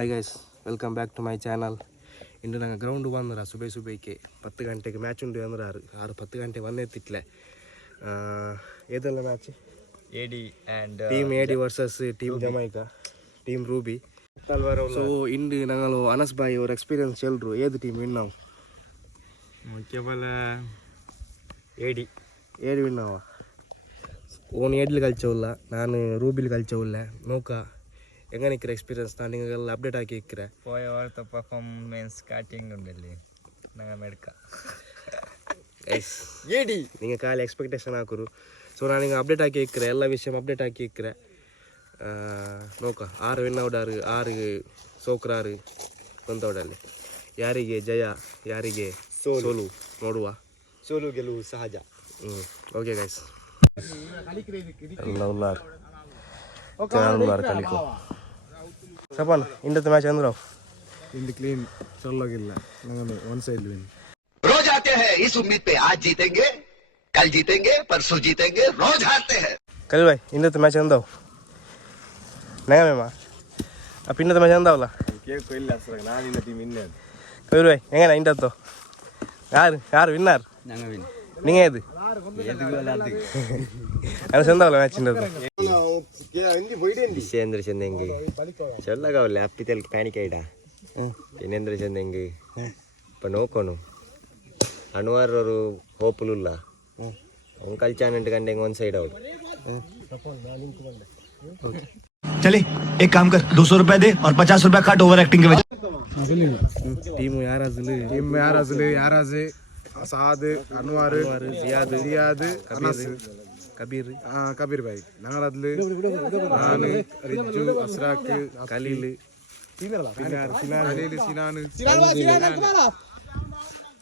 Hi guys, welcome back to my channel. ಇಂದು ನಂಗೆ ground ಬಂದ್ರೆ ಸುಬೈಕೆ 10 ಗಂಟೆಗೆ ಮ್ಯಾಚ್ ಉಂಟು ಅಂದ್ರೆ 10 ಗಂಟೆ ಬಂದೆತ್ತಿಟ್ಲೆ ಏದೆಲ್ಲ match AD and team AD versus team Jamaica team Ruby. So ಇಂದು ഞങ്ങൾ ಅನಸ್ ಬಾಯಿ ಅವ್ರ ಎಕ್ಸ್ಪೀರಿಯನ್ಸ್ ಚೆಲ್ಲರು ಏದು ಟೀಮ್ ವಿನ್ ನಾವು മുഖ്യപോലെ AD ವಿನ್ ಅವ ಓನ್ ಏಡ್ಲಿ ಕಲ್ಚವಿಲ್ಲ, ನಾನು ರೂಬಿಲಿ ಕಲ್ಚವಿಲ್ಲ. ನೋಕ ಹೆಂಗೆ ನಿಕ್ಕಿರ ಎಕ್ಸ್ಪೀರಿಯನ್ಸ್ ನಾನು ನಿಮಗೆಲ್ಲ ಅಪ್ಡೇಟ್ ಹಾಕಿ ಇಕ್ಕಿರ പോയ വാർത്ത പെർഫോമൻസ് സ്റ്റാർട്ടിംഗ് ഉണ്ടല്ലേ ഞങ്ങൾ മെടുക്ക AD നിങ്ങൾ ಖಾಲಿ ಎಕ್ಸ್ಪೆಕ್ಟೇಷನ್ ಹಾಕೋರು. ಸೊ ನಾನು ನಿಂಗೆ ಅಪ್ಡೇಟ್ ಹಾಕಿ ಇಕ್ಕಿರೆ, ಎಲ್ಲ ವಿಷಯ ಅಪ್ಡೇಟ್ ಹಾಕಿ ಇಕ್ಕಿರೆ. ನೋಕ 6 ವಿನ್ ಔಡಾರು, 6 ಸೋಕ್ರಾರು ಕೊಂತೌಡಲ್ಲಿ. ಯಾರಿಗೆ ಜಯ ಯಾರಿಗೆ ಸೋಲು ನೋಡುವ. ಸೋಲು ಗೆಲುವು ಸಹಜ. ಓಕೆ ಗೈಸ್, ಎಲ್ಲ ಉಲ್ಲಾರು ಚಾನಲ್ ಕಲಿಕೋ ಸಪನ್ ಇಂಡತ್ ಮ್ಯಾಚ್ ಅಂದ್ರೆ इंड क्लीन चलोगिಲ್ಲ ನಂಗನೆ ಒನ್ ಸೈಡ್ ವಿನ್ रोज आते हैं इस उम्मीद पे आज जीतेंगे कल जीतेंगे परसों जीतेंगे रोज हारते हैं. ಕಲಿ ಬಾಯ್ ಇಂಡತ್ ಮ್ಯಾಚ್ ಅಂದವು ನಂಗ ಮೇಮ ಅಪ್ಪ ಇಂಡತ್ ಮ್ಯಾಚ್ ಅಂದವಲ್ಲ ಕೇಳ್ಕೊ ಇಲ್ಲ ಸರ್ ನಾನು ಇನ್ನ ಟೀಮ್ ಇನ್ನೇ ಕಲಿ ಬಾಯ್ ಹೆಂಗನ ಇಂಡತ್ತು ಯಾರು ವಿನ್ನರ್ ഞങ്ങൾ വിൻ നിങ്ങൾ ഏത് അങ്ങനെ ചെന്താവല്ലോ ಮ್ಯಾಚ್ ಇಂಡತ್ತು വിശേന്ദ്ര ചെന്നെങ്ക് ചൊല്ലകാവല്ലേ അപ്പിത്തൽ പാനിക്കായിടാ പിന്നെന്ദ്ര ചെന്നെങ്ക് ഇപ്പൊ നോക്കണു അണുവാറൊരു ഹോപ്പിലുള്ള അവൻ കളിച്ചാനിട്ട് കണ്ടെങ്കിൽ ഒൻ സൈഡ് ഔട്ട്. चले एक काम कर 200 रुपए दे और 50 रुपए काट ओवर एक्टिंग के वजह. ಟೀಮ್ ಯಾರಾಜು ಅಸಾದ್ ಅನ್ವಾರ್ ಜಿಯಾದ್ ಅನಸ್ ಕಬೀರ್ ಬಾಯ್ ഞങ്ങളതില് ನಾನು റിജു അസ്രാക്ക് ഖലീൽ സിനാന്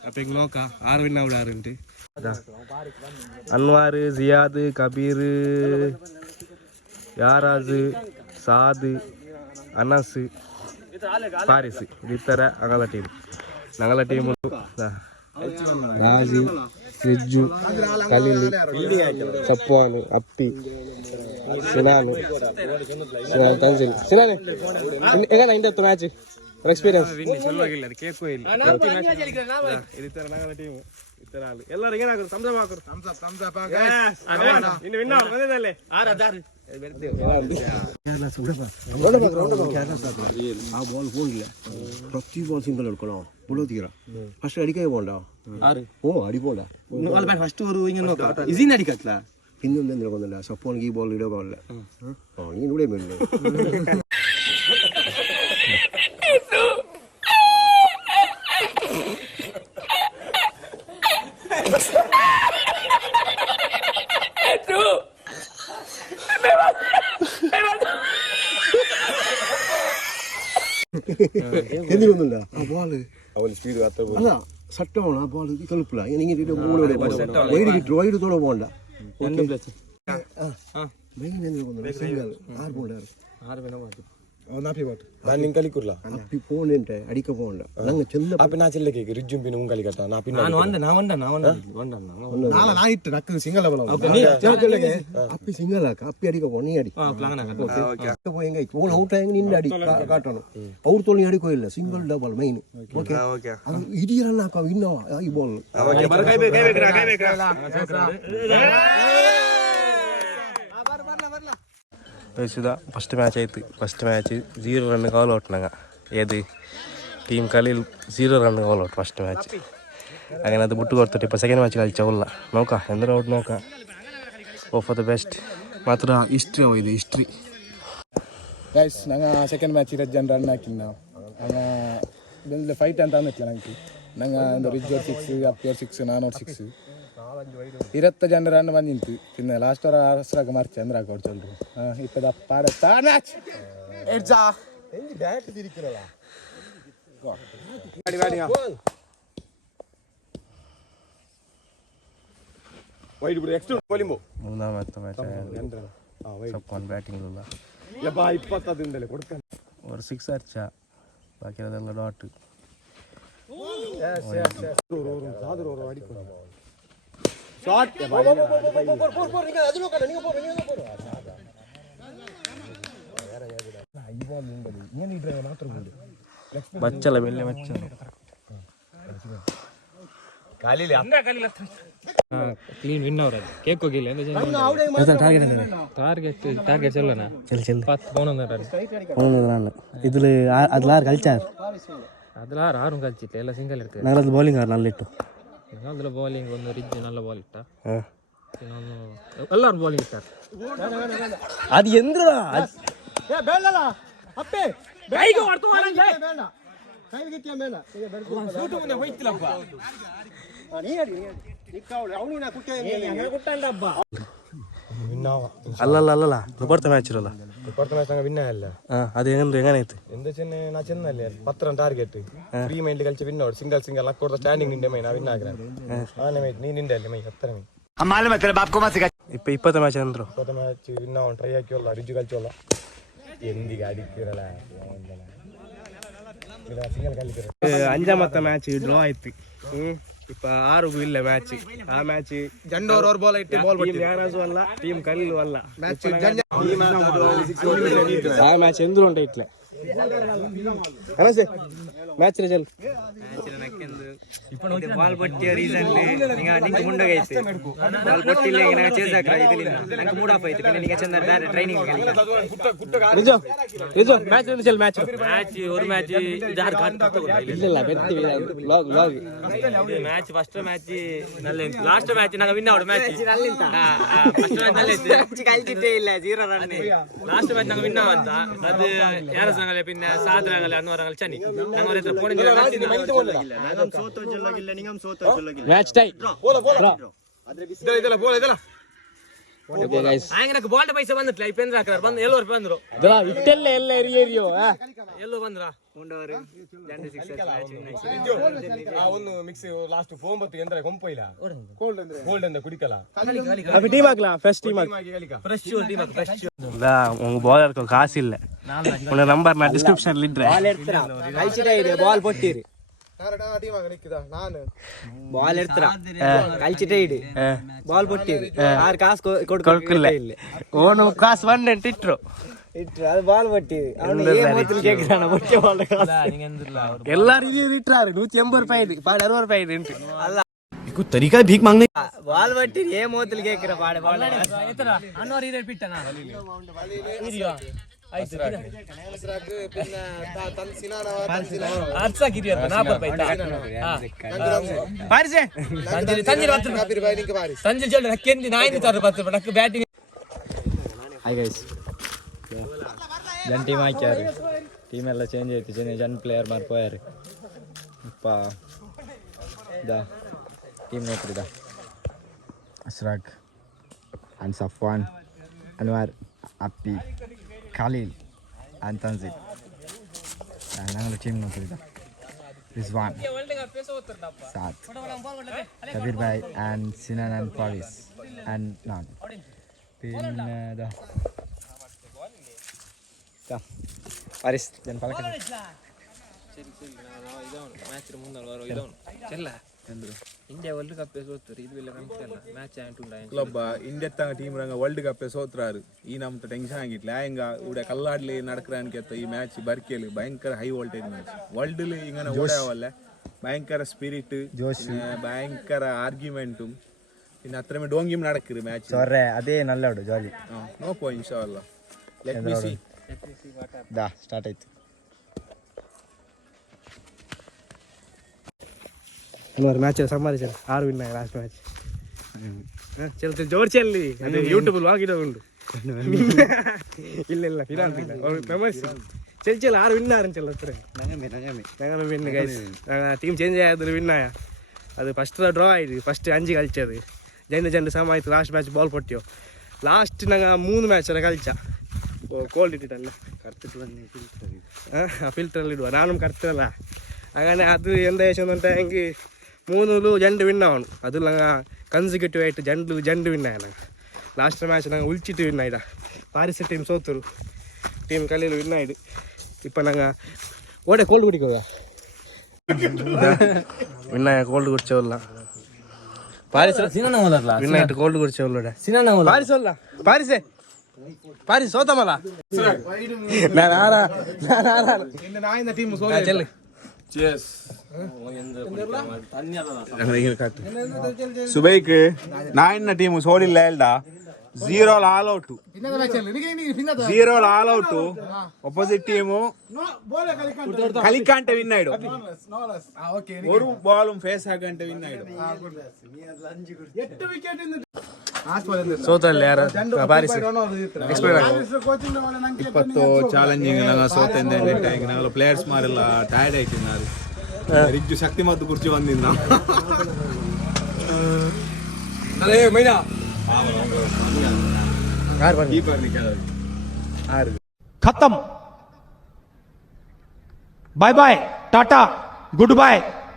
അപ്പൊ ഇങ്ങ് നോക്കാം 6 വിൻ അവിടെ 6 ഉണ്ട്. അൻവാർ ജിയാദ് കബീർ യാറാസ് സാദ് അനസ് പാരിസ് ഇത്തര ഞങ്ങളെ ടീം രാജി റിജു ഖലീൽ സപ്വാൻ അപ്പി സിനാന് തൻസിൽ സിനാന് എങ്ങനെ അതിൻ്റെ അത്ര ಮ್ಯಾಚ್ ಎಕ್ಸ್ಪೀರಿಯನ್ಸ್ ಚಲೋವಾಗಿಲ್ಲ ಅದು ಕೇಕೋ ಇಲ್ಲ ഞങ്ങളെ ಟೀಮ್ ಇತರ ಎಲ್ಲರೂ ಏನಾದ್ರು ಸಂಸಪ್ ಹಾಕೋರು ಇನ್ನು ವಿನ್ ಬಂದಿದ್ದಲ್ಲೇ 6 ಆ ಬಾಲ್ ಹೋಗಿಲ್ಲ, ಪ್ರತಿ ಬಾಲ್ ಸಿಂಗಲ್ ಹೊಡ್ಕೊಳ ಬಿಡೋತೀರ ಫಸ್ಟ್ ಅಡಿಕೆ ಹೋಗ್ಡ ಅಡಿ ಬೋಡ ಫಸ್ಟ್ ಅವರು ಈಸಿನ ಅಡಿಕತ್ಲ ಇನ್ನೊಂದೇನು ಹೇಳ್ಕೊಂಡಲ್ಲ ಸಪ್ಪೋನ್ಗೆ ಈ ಬಾಲ್ ಇಡೋಲ್ಲ ನೀನು ನೋಡೇ ಬೇಡ എന്തിനൊന്നുമില്ല ആ ബോള് അല്ല സട്ടമാണ് ആ ബോൾ കളിപ്പില്ല ഇങ്ങനെ വൈഡ് തോടെ പോകണ്ട സിംഗൽ 6 ബോൾ ನಾನು ನಿಂಗೆ ಕಲಿಕುರ್ಲ ಅಪ್ಪಿ ಫೋನ್ ಉಂಟೆ ಅಡಿಕೆ ಹೋಗಂಡ ನಂಗೆ ಚಂದ ಅಪ್ಪ ನಾ ಚೆಲ್ಲ ಕೇಕ್ ರಿಜ್ಜುಂ ಪಿನ ಉಂಗಲಿ ಕಟ್ಟ ನಾ ಪಿನ ನಾ ಇಟ್ಟು ನಕ್ಕ ಸಿಂಗಲ್ ಅಪ್ಪಿ ಸಿಂಗಲ್ ಹಾಕ ಅಪ್ಪಿ ಅಡಿಕೆ ಹೋಗಿ ನೀ ಅಡಿ ಹೆಂಗ ಫೋನ್ ಔಟ್ ಆಗಿ ನಿನ್ನ ಅಡಿ ಕಾಟೋನು ಅವ್ರು ತೊಳಿ ಅಡಿಕೋ ಇಲ್ಲ ಸಿಂಗಲ್ ಡಬಲ್ ಮೈನ್ ಓಕೆ ಅದು ಇಡೀ ರನ್ ಹಾಕ ಇನ್ನವ ಈ ಬಾಲ್ വയസ്സുതാ ഫസ്റ്റ് ಮ್ಯಾಚ್ ಆಯ್ತು. First match 0 run all out ನಂಗೆ ಏದು team Khalil 0 run all out first match. അങ്ങനെ അത് ಬಿಟ್ಟು ಕೊಡ್ತು. ഇപ്പോൾ ಸೆಕೆಂಡ್ ಮ್ಯಾಚ್ കളിച്ചವಲ್ಲ നോക്കാം എന്തൊരു ഔട്ട് നോക്കാം. Hope for the best. ಮಾತ್ರ ಹಿಸ್ಟ್ರಿ ಇದು ಹಿಸ್ಟ್ರಿ ಗೈಸ್ ನಂಗೆ ಸೆಕೆಂಡ್ ಮ್ಯಾಚ್ ಇರೋದು ಜನ ರನ್ ಹಾಕಿಲ್ಲ ನಾವು ಹಂಗೆ ಬಂದು ಫೈಟ್ ಅಂತ ಅನ್ನಿಲ್ಲ ನಂಗೆ ಒಂದು ರಿಜ್ 6 ಅಪ್ಪಿಯರ್ 6 ನಾನು 6 20 ಜನ ರನ್ ಬಂದಿತ್ತು. ಇನ್ನು ಲಾಸ್ಟ್ ಅವರ ಹಸ್ರಾಗ ಮಾರ್ಚೆ ಅಂದ್ರೆ ಹಾಕೋರು ಚಲ್ರು ಇಪ್ಪದ ಪಾಡ ಮ್ಯಾಚ್ ಎಡ್ಜಾ ಬ್ಯಾಟ್ ತಿರುಕಿರಲ್ಲ ವೈಡ್ ಬ್ರೇಕ್ ಎಕ್ಸ್ಟ್ರಾ ಕೊಲಿಂಬೋ മൂന്നാമത്തെ ಮ್ಯಾಚ್ സപ്പോൺ ബാറ്റിംഗിലുള്ള 20 ದಿನದಲ್ಲಿ ಕೊಡ್ತಾನೆ ഒരു 6 അടിച്ചാ ബാക്കിയുള്ളതെല്ലാം ഡോട്ട്. ಶಾಟ್ ಬಚ್ಚಲ ಬೆಳ್ಳೆ ಬಚ್ಚಲ ಕ್ಲೀನ್ ವಿನ್ ಅವ್ರ ಕೇಕ್ ಹೋಗಿಲ್ಲ ಟಾರ್ಗೆಟ್ சொல்லனா చెల్ చెల్ 10 పౌన్ இதுல அதுல யார் கழிச்சார் அதுல யாரும் கழிச்சிட்டு ಎಲ್ಲ ಸಿಂಗಲ್ ಇರ್ತದೆ ನಗರದ ಬೌಲಿಂಗ್ ಆರ್ ನಲ್ಲಿಟ್ಟು ಅದರ ಬೌಲಿಂಗ್ ಒಂದು ರಿಜ್ நல்ல ಬಾಲ್ ಇಟ್ಟ ಎಲ್ಲರೂ ಬೌಲಿಂಗ್ ಇಟ್ಟಾರ ಅದು ಎಂದ್ರಾ ಕೈಗೆ ಹೊಡ್ತು ಹೋಯ್ತಿಲ್ಲಪ್ಪ ಅಲ್ಲಲ್ಲ ಅಲ್ಲಲ್ಲ ಬರ್ತಾ ಮ್ಯಾಚ್ ಇರಲ್ಲ ಕೊಡ್ತ ಮ್ಯಾಚ್ ನಂಗೆ ವಿನ್ ಅಲ್ಲ ಅದು ಹೆಂಗೈತೆ ಎಂದ ಚೆನ್ನೆ ನಾ ಚೆನ್ನಲ್ಲಿ 10 ರನ್ ಟಾರ್ಗೆಟ್ ಫ್ರೀ ಮೈಂಡ್ ಕಲ್ಚಿ ವಿನ್ ಔಟ್ ಸಿಂಗಲ್ ಸಿಂಗಲ್ ಹಾಕೊಡ್ತಾ ಸ್ಟ್ಯಾಂಡಿಂಗ್ ನಿಂಡೆ ಮೈ ನಾ ವಿನ್ ಆಗ್ರೆ ಆನೆ ಮೈ ನೀ ನಿಂಡೆ ಅಲ್ಲಿ ಮೈ 10 ಮೈ मालूम है तेरे बाप को मत सिखा ಇಪ್ಪ 20 ಮ್ಯಾಚ್ ಅಂದ್ರು ಕೊಡ್ತ ಮ್ಯಾಚ್ ವಿನ್ ಔಟ್ ಟ್ರೈ ಹಾಕಿವಲ್ಲ ರಿಜ್ಜು ಕಲ್ಚೋಲ್ಲ ಎಂದಿಗೆ ಅಡಿಕ್ಕಿರಲ್ಲ ಸಿಂಗಲ್ ಕಲಿತಿರ அஞ்சாமத்த மேட்ச் ட்ரா ஆயிடுச்சு இப்போ 6ಗೂ ಇಲ್ಲ ಮ್ಯಾಚ್ ಆ ಮ್ಯಾಚ್ ಜಂಡೋರ್ ಅವ್ರ ಬಾಲ್ ಇಟ್ಟು ಬಾಲ್ ಟೀಮ್ ಯಾರಾಜು ಅಲ್ಲ ಟೀಮ್ ಕಲ್ಲು ಅಲ್ಲ ಆ ಮ್ಯಾಚ್ ಎಂದ್ರು ಉಂಟು ಇಟ್ಲೆ ಅನಸೆ ಮ್ಯಾಚ್ ರಿಸಲ್ಟ್ ಬಾಲ್ ಪಟ್ಟಿಯ ರೀಸನ್ ನಿಂಗೆ ಮುಂಡಗೈತೆ ಬಾಲ್ ಪಟ್ಟಿಲ್ಲ ನಂಗೆ ಚೇಂಜ್ ಹಾಕ್ರ ಇದರಿಂದ ನಂಗೆ ಮೂಡ್ ಆಫ್ ಆಯ್ತು പിന്നെ ನಿಂಗೆ ಚಂದ ಟ್ರೈನಿಂಗ್ ನಿಜ ನಿಜ ಮ್ಯಾಚ್ ರಿಸಲ್ಟ್ ಮ್ಯಾಚ್ ஒரு மேட்ச் ஜார் காட்டு ಇಲ್ಲ ಬೆರ್ತೀವಿ ಲಾಗ್ ಲಾಗ್ ಮ್ಯಾಚ್ ಫಸ್ಟ್ ಮ್ಯಾಚ್ நல்ல ಲಾಸ್ಟ್ ಮ್ಯಾಚ್ ನಂಗೆ ವಿನ್ ಔಟ್ ಮ್ಯಾಚ್ ನಲ್ಲಿಂತ ಫಸ್ಟ್ ಮ್ಯಾಚ್ ನಲ್ಲಿತ್ತು ಮ್ಯಾಚ್ ಕಲ್ತಿದ್ದೇ ಇಲ್ಲ 0 ರನ್ ಲಾಸ್ಟ್ ಮ್ಯಾಚ್ ನಂಗೆ ವಿನ್ ಅಂತ ಅದು ಯಾರ ಸಂಗಲೆ പിന്നെ സാധനങ്ങൾ അന്നോരങ്ങൾ ചനി ഞങ്ങൾ എത്ര പോണില്ല നാം സോത്തോ ചൊല്ലോകില്ല നിങ്ങം സോത്തോ ചൊല്ലോകില്ല ಮ್ಯಾಚ್ ಟೈ ಡ್ರಾ ಇದೆಲ್ಲ ಬಾಲ್ ಇದೆಲ್ಲ ಓಕೆ ಗೈಸ್ ಆಂಗನಕ್ಕೆ ಬಾಲ್ ಪೈಸೆ ಬಂದಿಟ್ಲ ಇಪ್ಪ ಎಂದ್ರ ಹಾಕ್ರಾರ ಬಂದು ಎಲ್ಲೋ ರೂಪಾಯಿ ಬಂದ್ರು ಡ್ರಾ ಇಟ್ಟೆಲ್ಲ ಎಲ್ಲ ಎರಿಯೋ ಎಲ್ಲೋ ಬಂದ್ರ ಮುಂಡವರು ಜಂಡೆ 6 ಒಂದು ಮಿಕ್ಸ್ ಲಾಸ್ಟ್ 9 ಎಂದ್ರೆ ಕೊಂಪೈಲ ಗೋಲ್ಡ್ ಅಂದ್ರೆ ಕುಡಿಕಲ್ಲ ಅभी ಟೀಮ್ ಹಾಕ್ಲಾ ಫಸ್ಟ್ ಟೀಮ್ ಹಾಕ್ ಫ್ರೆಶ್ ಟೀಮ್ ಫ್ರೆಶ್ ದಾ ಉಂಗ ಬೌಲರ್ ಕೋ ಕಾಸ್ ಇಲ್ಲ ಉನ ನಂಬರ್ ನಾ ಡಿಸ್ಕ್ರಿಪ್ಷನ್ ಅಲ್ಲಿ ಇಡ್ರೆ ಬಾಲ್ ಎಡ್ತರ ಕಲ್ಚಿಟ ಇದೆ ಬಾಲ್ ಪೊಟ್ಟಿರಿ ಟೀಮ್ ಆಗ ನಿಕ್ಕಿದ ನಾನು ಬಾಲ್ ಎಡ್ತರ ಕಲ್ಚಿಟ ಇದೆ ಬಾಲ್ ಪೊಟ್ಟಿರಿ ಆರ್ ಕಾಸ್ ಕೊಡ್ಕೊಲ್ಲ ಓನು ಕಾಸ್ 1 ಅಂತ ಇಟ್ರು ಅದು ಬಾಲ್ ಪೊಟ್ಟಿರಿ ಅವನು ಏ ಮೊದಲು ಕೇಕ್ರಾನ ಪೊಟ್ಟಿ ಬಾಲ್ ಕಾಸ್ ಎಲ್ಲಾರು ಇದು ಇಟ್ರಾರು 180 ರೂಪಾಯಿ ಇದೆ 60 ರೂಪಾಯಿ ಇದೆ ಉಂಟು ಅಲ್ಲ कोई तरीका है भीख मांगने ಬಾಲ್ ಪೊಟ್ಟಿರಿ ಏ ಮೊದಲು ಕೇಕ್ರ ಬಾಳೆ ಬಾಲ್ ಎತ್ತರ ಅನ್ವರ್ ಇದೆ ಬಿಟ್ಟನ ಇದೆಯಾ ಆಯ್ತು പിന്നെ തൻ സിനാന ಅರ್ಥ ಗಿರಿಯರ್ 40 ರೂಪಾಯಿ ಪಾರಿಸೆ ಸಂಜೆ 10 കാപ്പിരി ഭായി നിക്ക് പാരി ಸಂಜೆ ಚಲ್ಡ ನಕ್ಕೆಂದಿ 10 ರೂಪಾಯಿ ನಕ್ಕು ಬ್ಯಾಟಿಂಗ್ ಹಾಯ್ ಗೈಸ್ ಜನ್ ಟೀಮ್ ಹಾಕ್ಯಾರು ಟೀಮ್ ಎಲ್ಲ ಚೇಂಜ್ ಆಯ್ತು ಜನ್ ಪ್ಲೇಯರ್ ಮಾರ್ ಪೋಯಾರು ಅಪ್ಪ ದಾ ಟೀಮ್ ನೋಡ್ರಿದ Ashraq and Safwan, Anwar, Appi, Khalil, and Tanzil. And another team ನೋಡ್ರಿದ Rizwan, Saad, Kabir Bhai, and Sinan and Paris, and Nan. പിന്നെ Paris dan Palak. India world cup ಸೋತರು ಇದು ಇಲ್ಲ ಕನ್ಸಲ್ಲ ಮ್ಯಾಚ್ ಆಂಟುಂಡ ಕ್ಲಬ್ ಇಂಡಿಯಾ ತಂಗ ಟೀಮ್ ರಂಗ world cup ಸೋತ್ರಾರು ಈ ನಮ್ದು ಟೆನ್ಷನ್ ಆಗಿಟ್ಲ ಹೆಂಗ ಉಡ ಕಲ್ಲಾಡ್ಲಿ ನಡಕ್ರಾನ್ಕೆ ಈ ಮ್ಯಾಚ್ ಬರ್ಕೇಲಿ ಭಯಂಕರ ಹೈ ವೋಲ್ಟೇಜ್ ಮ್ಯಾಚ್ ವರ್ಲ್ಡ್ ಇಂಗನ ಓಡಾವಲ್ಲ ഭയങ്കര സ്പിരിറ്റ് ഭയങ്കര ആർഗ്യുമെന്റും പിന്നെ അത്രമേ ഡോങ്കിയും നടക്കരുത് മാച്ച് സോറേ അതേ നല്ല ജോലി നോക്കോ ഇൻഷാ അല്ലാ ലെറ്റ് മീ സീ ദാ സ്റ്റാർട്ട് ആಯ್ತು ಅನ್ವರ್ ಮ್ಯಾಚ್ ಸಂಪಾದಿಸಿದ 6 ವಿನ್ ಆಗಿ ಲಾಸ್ಟ್ ಮ್ಯಾಚ್ ಚಲ್ತೆ ಜೋರ್ ಚೆಲ್ಲಿ ಅದು ಯೂಟ್ಯೂಬ್ ವಾಗಿದೆ ಉಂಟು ಇಲ್ಲ ಇಲ್ಲ ಫಿರಾಂತಿಲ್ಲ ಮೆಮೊರೀಸ್ ಚೆಲ್ ಚೆಲ್ 6 ವಿನ್ ಆರು ಚೆಲ್ ಹತ್ರ ഞങ്ങൾ വിൻ ഗൈസ് ടീം ചേഞ്ച് ആയതിൽ വിന്നായ അത് ഫസ്റ്റ് ഡ്രോ ആയിട്ട് ഫസ്റ്റ് 5 കളിച്ചത് ജണ്ട് സമയത്ത് ലാസ്റ്റ് മാച്ച് ബോൾ പൊട്ടിയോ ലാസ്റ്റ് ഞങ്ങൾ 3 മാച്ച് കളിച്ച കോൾഡ് ഇട്ടിട്ടല്ല ഫിൽറ്ററിൽ ഇടുക നാനും കറുത്തല്ല അങ്ങനെ അത് എന്താ വെച്ചാൽ എങ്കിൽ 3 ജണ്ട് വിന്നാവണം അതിൽ ഞങ്ങൾ കൺസിക്യൂട്ടീവ് ആയിട്ട് ജണ്ട് വിന്നായ ലാസ്റ്റ് മാച്ച് ഞങ്ങൾ ഉളിച്ചിട്ട് വിന്നായിട്ടാ പാരിസ് ടീം സോത്തರು ടീം കളിയിൽ വിന്നായിട്ട് ഇപ്പം ഞങ്ങൾ ഓടെ കോൾഡ് കുടിക്കുക വിന്നായ കോൾഡ് കുടിച്ചോല്ല പാരിസ് വിന്നായിട്ട് കോൾഡ് കുടിച്ചോല്ലൂടെ പാരിസ് അല്ല പാരിസേ பாரி சோத்தமலா நான் ஆறா நான் இந்த டீம் செல்லு சுபைக்கு நான் என்ன டீம் சோடில்ல இல்லடா 0 all out 0 all out opposite team కలికంటే విన్ అయ్యాడు ஒரு பாலும் ஃபேஸ் ஆகಂಟೆ வின் ஆயிடும் ಸೋತಲ್ಲಿ ಯಾರು ಬಾರಿಸ್ ಎಕ್ಸ್ಪೆಕ್ಟ್ ಆಗ ಇಪ್ಪತ್ತು ಚಾಲೆಂಜಿಂಗ್ ಸೋತಿಂದ ನಾವೆಲ್ಲ ಪ್ಲೇಯರ್ಸ್ ಮಾರೆಲ್ಲ ಟೈರ್ಡ್ ಆಯ್ತಿದ್ದಾರೆ ರಿಜ್ಜು ಶಕ್ತಿ ಮತ್ತು ಕುರ್ಚಿ ಬಂದಿದ್ದ खत्म bye bye tata goodbye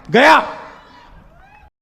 गया